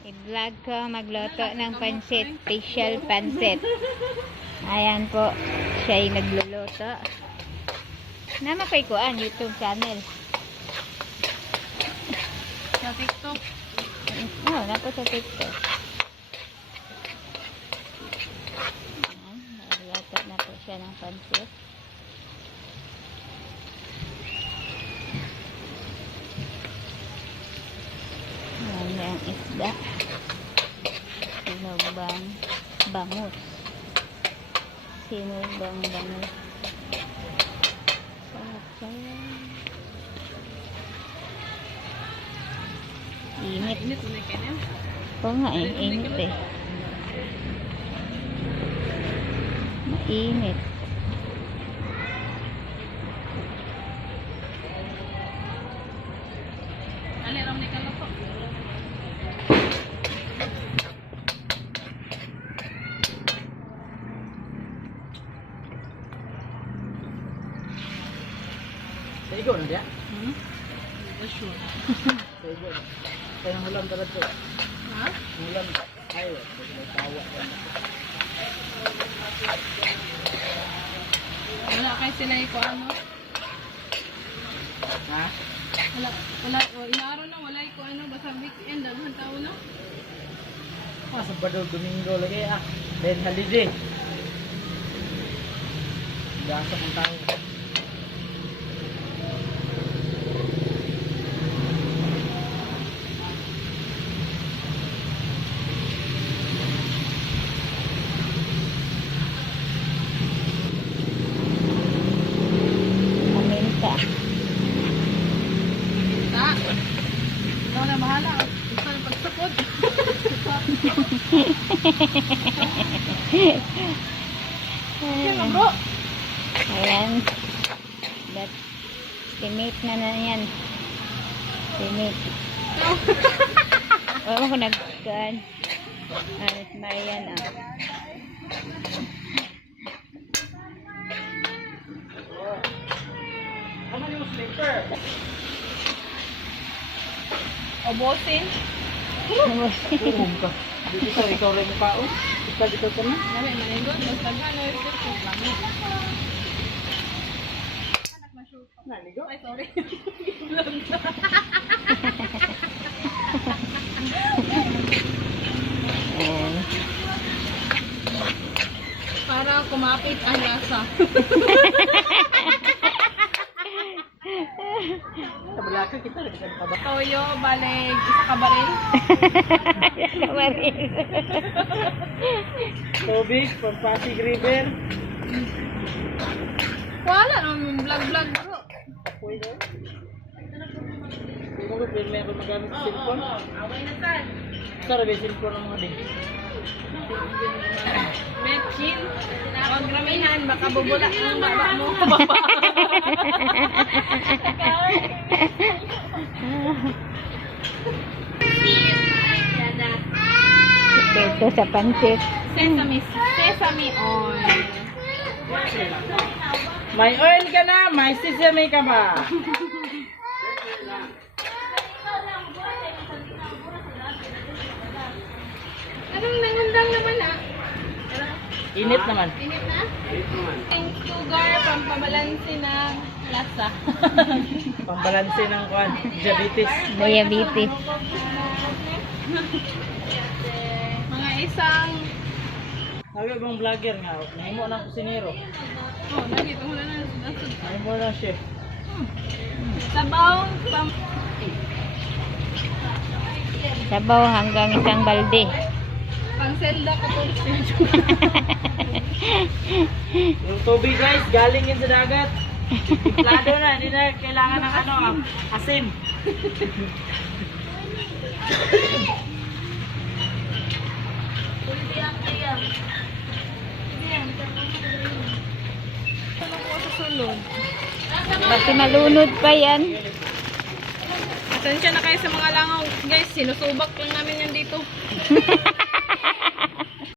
I-vlog ko magluto ng pansit, special pansit. Ayan po, siya ay nagluluto. Nama ko'y kuan, YouTube channel. Sa TikTok. Oo, napo sa TikTok. Ayan, nagluto na po siya ng pansit. Ayan na ang isda. Sinubang bangus. Sinubang bangus. Init. Init na kanya. Oo nga eh, init eh. Mainit. Ano ram ni kalapa? Saigo na dia? Sure. Saigo na. Kaya ng ulam talaga to. Ha? Ang ulam, ayaw. May tawa. Wala kay sila ko ano? Ha? Wala, inaaro na wala ko ano, basta weekend, dalahan tao na. Sabado, Domingo lagi ah. Then holiday. Gasa ng tao. Paminta. Ta. Ikaw na bahala. Gusto na pagsapod. Yan bro. Ayan. That, timate na yan. Timate. Oo, ako nagkaan. Alis Marian ah. Ano yung sleeper? Obosin. Tulong ka. Dito sa ikaw rin yung kao. Dito ka na. Dami maningon, mas daghan no ito ko langit. Anak ma-shoot. Naligo. Ay sorry. Ayan. Para kumapit ang lasa. Sa balaka kita rin ka ba? Toyo, balig, isa ka baril. Marin. Tubig, from Pasig River. Wala naman vlog bro. Apoy na. Hindi mo ko pirme ako magamit sa cellphone. Away na saan. Sarap yung cellphone ng mga din. Betchin. Huwag ramihan, baka bubula ang baba mo. Ito sa pansit. Sesame oil. May oil ka na, may sesame ka ba? Anong nangundang naman ah? Init naman. Init na? Ang sugar, pampabalansi ng lasa. Pambalanse ng kwan, diabetes. Diabetes. Mga isang... Sabi bang vlogger nga, nahimo ng kusinero. Oh, nakita mo na nasud. Nahimo na chef. Sabaw, Sabaw hanggang isang balde. pangselda ka po. Yung tubig guys, galing yun sa dagat. Plado na, hindi na kailangan ng ano, asim. Ano po sa sulod? Basta malunod pa yan. Pasensya na kayo sa mga langaw. Guys, sinusubak lang namin yan dito.